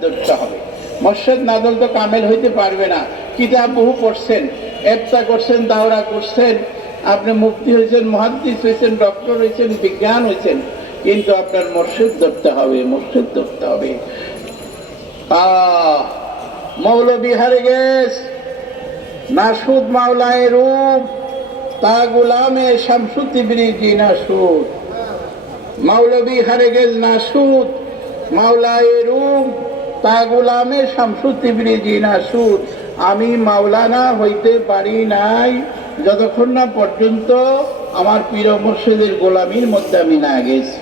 ধরতে হবে। মসজিদ না তো কামেল হইতে পারবে না। কিতাব বহু পড়ছেন, এফতা করছেন, দাওরা করছেন, আপনি মুক্তি হয়েছেন মহাদ্দিস হয়েছেন ডক্টর হয়েছেন বিজ্ঞান হয়েছেন কিন্তু আপনার মসজিদ ধরতে হবে মসজিদ ধরতে হবে। আহ, মৌলবী হারে গেছ নাসুদ মাওলায় রূপ, তা গুলামে শামসুতি ব্রিজি নাসুদ? মাওলবী হারে গেল নাসুদ মাওলায় রূপ। তা গুলামে শামসুতি ব্রিজি নাসুদ আমি মাওলানা হইতে পারি নাই, যতক্ষণ না পর্যন্ত আমার পীর মুর্শিদের গোলামির মধ্যে আমি না গেছি।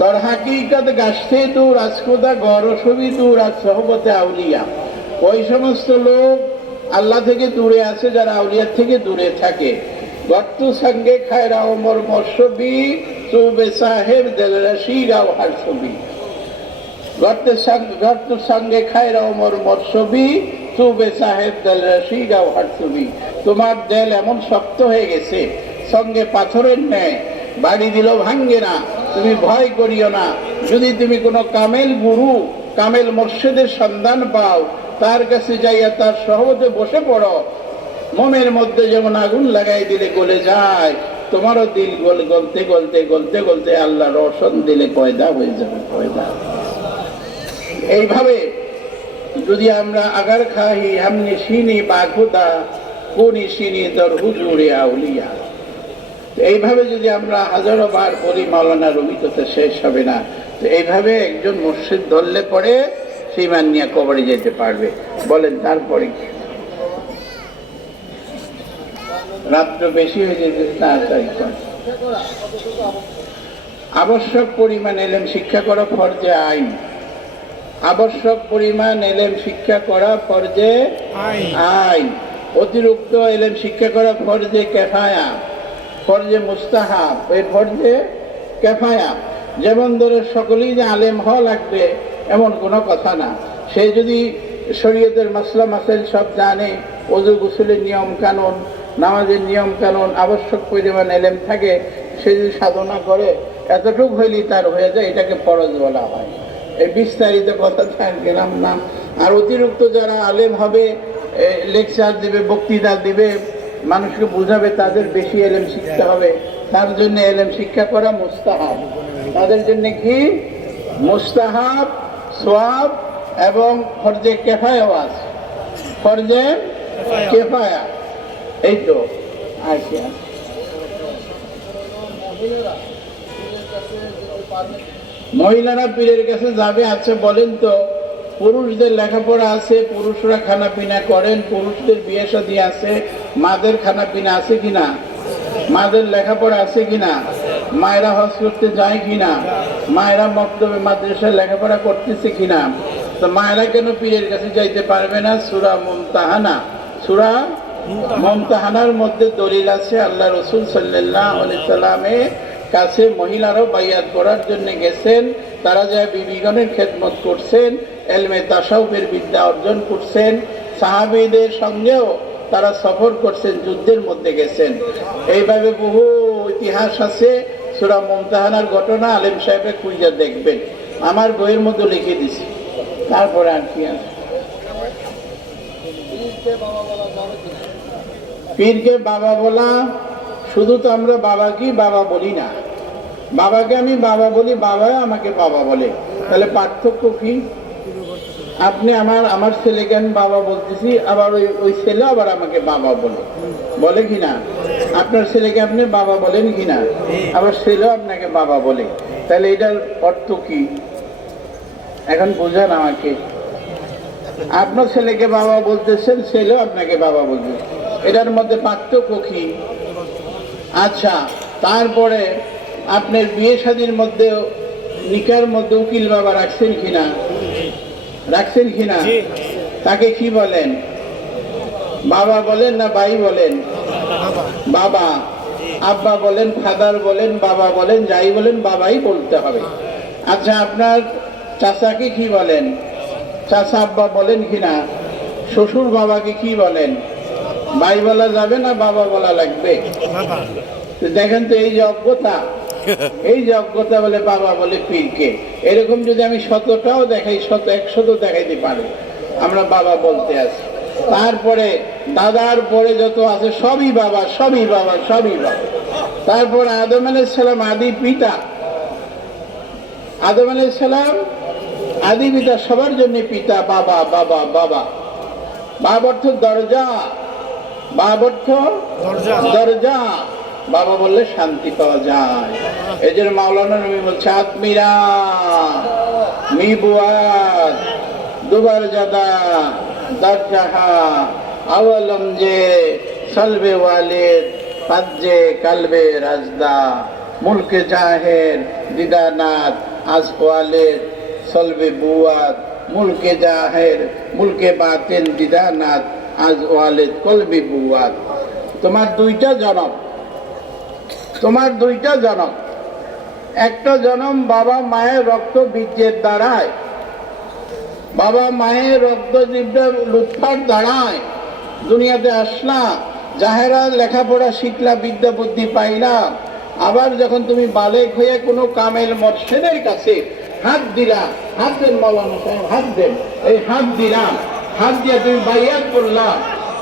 দর হাকিকত গাছতে দূর আজকোদা গরসবি দূর, আজ সহবতে আউলিয়া। ওই সমস্ত লোক আল্লাহ থেকে দূরে আছে, যারা আউলিয়ার থেকে দূরে থাকে। গর্ত সঙ্গে খায়রা ওমর মর্শবি চৌবে সাহেব দেলরাশি গাও হারসবি সঙ্গে সঙ্গে সাহেব তোমার দেল এমন শক্ত হয়ে গেছে, সঙ্গে পাথরের ন্যায়। বাড়ি দিল ভাঙ্গে না, তুমি ভয় করিও না। যদি তুমি কোনো কামেল গুরু, কামেল মোর্শেদের সন্ধান পাও, তার কাছে যাইয়া তার সহজে বসে পড়ো। মনের মধ্যে যেমন আগুন লাগাই দিলে গলে যায়, তোমারও দিল গল গলতে গলতে গলতে গলতে আল্লাহ রোশন দিলে পয়দা হয়ে যাবে, পয়দা। এইভাবে যদি আমরা আগার খাই হামনি সিনি বা খুদা, কোনি সিনি তোর হুজুরে আউলিয়া। এইভাবে যদি আমরা হাজারো বার পড়ি মাওলানা রবি তো শেষ হবে না। তো এইভাবে একজন মসজিদ ধরলে পরে সীমান নিয়ে কবরে যেতে পারবে। বলেন, তারপরে কি? রাত্র বেশি হয়ে যেতে তাড়াতাড়ি। আবশ্যক পরিমাণ এলেন শিক্ষা করা, ফরজে আইন। আবশ্যক পরিমাণ এলেম শিক্ষা করা ফরজে আইন। আইন। অতিরিক্ত এলেম শিক্ষা করা ফরজে কেফায়া ফরজে মুস্তাহাব এই ফরজে কেফায়া। যেমন ধরো সকলেই যে আলেম হওয়া লাগবে এমন কোনো কথা না। সে যদি শরীয়তের মাসলা মাসাইল সব জানে অজু গোসলের নিয়ম কানুন নামাজের নিয়ম কানুন আবশ্যক পরিমাণ এলেম থাকে সে যদি সাধনা করে এতটুকু হইলেই তার হয়ে যায় এটাকে ফরজ বলা হয়। বিস্তারিত কথা গেলাম না। আর অতিরিক্ত যারা আলেম হবে লেকচার দেবে, বক্তৃতা দেবে, মানুষকে বোঝাবে তাদের বেশি এলেম শিখতে হবে। তার জন্য এলেম শিক্ষা করা মুস্তাহাব। তাদের জন্য কি? মুস্তাহাব, সোয়াব এবং ফরজে কেফায়াও আছে ফরজে কেফায়া। এই তো আচ্ছা মহিলারা পীরের কাছে যাবে আচ্ছা বলেন তো, পুরুষদের লেখাপড়া আছে, পুরুষরা খানা পিনা করেন, পুরুষদের বিয়ে শাদী আছে, মাদের খানা পিনা আছে কিনা? মাদের লেখাপড়া আছে কিনা? মায়েরা হজ করতে যায় কিনা? মায়েরা মক্তবে মাদ্রাসায় লেখাপড়া করতেছে কিনা? তো মায়েরা কেন পীরের কাছে যাইতে পারবে না? সুরা মমতাহানা। সুরা মমতাহানার মধ্যে দলিল আছে, আল্লাহ রসুল সাল্লাহ সাল্লামের কাছে মহিলারাও বাইয়াত করার জন্য গেছেন, তারা যা বিবিগণের খেদমত করছেন, এলমে তাসাউফের বিদ্যা অর্জন করছেন, সাহাবিদের সঙ্গেও তারা সফর করছেন, যুদ্ধের মধ্যে গেছেন। এইভাবে বহু ইতিহাস আছে, সুরা মমতাহানার ঘটনা আলেম সাহেবের খুঁজে দেখবেন। আমার বইয়ের মধ্যে লিখে দিছি। তারপরে আর কি আছে? পীরকে বাবা বলা শুধু তো আমরা বাবাকে বাবা বলি না। বাবাকে আমি বাবা বলি বাবা আমাকে বাবা বলে। তাহলে পার্থক্য কি? আপনি আমার আমার ছেলেকে আমি বাবা বলতেছি, আবার ওই ওই ছেলে আবার আমাকে বাবা বলে। বলে কি না? আপনার ছেলেকে আপনি বাবা বলেন কি না? আবার ছেলেও আপনাকে বাবা বলে। তাহলে এটার অর্থ কি? এখন বোঝান আমাকে। আপনার ছেলেকে বাবা বলতেছেন, ছেলেও আপনাকে বাবা বলছে এটার মধ্যে পার্থক্য কি? আচ্ছা তারপরে আপনার বিয়ে শাদীর মধ্যে নিকার মধ্যে উকিল বাবা রাখছেন কিনা? রাখছেন কিনা। তাকে কি বলেন? বাবা বলেন না ভাই বলেন? বাবা। বাবা আব্বা বলেন ফাদার বলেন বাবা বলেন যাই বলেন বাবাই বলতে হবে। আচ্ছা আপনার চাচাকে কি বলেন? চাচা আব্বা বলেন কিনা? শ্বশুর বাবাকে কি বলেন? ভাই বলা যাবে না বাবা বলা লাগবে। দেখেন তো এই যে অজ্ঞতা এই যোগ্যতা বলে বাবা বলে পীরকে এরকম যদি আমি শতটাও দেখাই শত একশত দেখাইতে পারি। আমরা বাবা বলতে আছি তারপরে দাদার পরে যত আছে সবই বাবা সবই বাবা সবই বাবা। তারপর আদম সালাম আদি পিতা। আদম সালাম আদি পিতা সবার জন্য পিতা বাবা বাবা বাবা। বাব অর্থ দরজা। দরজা। দরজা। বাবা বললে শান্তি পাওয়া যায়। এই জন্য মাওলানা নবী বলছে আত্মীরা মি বুয়াদ দুবার জাদা দরজাহা আওয়ালম যে সলবে ওয়ালিদ পাজ্জে কালবে রাজদা মুলকে জাহের দিদানাথ আজ ওয়ালিদ সলবে বুয়াদ মুলকে জাহের মুলকে বাতেন দিদানাথ আজ কলবি বুয়াদ তোমার দুইটা জনম। তোমার দুইটা জনম। একটা জনম বাবা মায়ের রক্ত বীর্যের দ্বারায়। বাবা মায়ের রক্ত জীবটা লুৎফার দ্বারায়। দুনিয়াতে আসলা যাহেরা লেখাপড়া শিখলা, বিদ্যা বুদ্ধি পাইলাম আবার যখন তুমি বালেক হয়ে কোনো কামেল মর্শেদের কাছে হাত দিলা, হাত দেন সাহেব, হাত দেন। এই হাত দিলাম। হাত দিয়ে তুমি বাইয়াত করলা,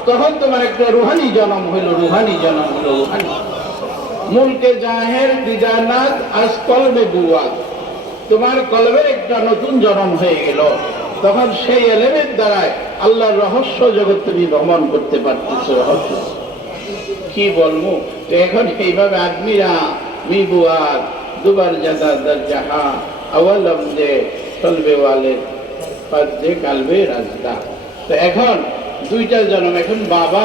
তখন তোমার একটা রুহানি জন্ম হইল, রুহানি জন্ম হইল রুহানি। মুলকে জাহের দিদানাথ আজ কলবে বুয়াদ তোমার কলবের একটা নতুন জন্ম হয়ে গেল। তখন সেই এলেমের দ্বারায় আল্লাহর রহস্য জগৎ তুমি ভ্রমণ করতে পারতেছ, রহস্য। কি বলব? এখন এইভাবে আদমিরা, মি বুয়াদ দুবার জাদা দর জাহা আওয়ালম যে চলবে ওয়ালে কালবে রাজদা। তো এখন দুইটা জন্ম এখন বাবা।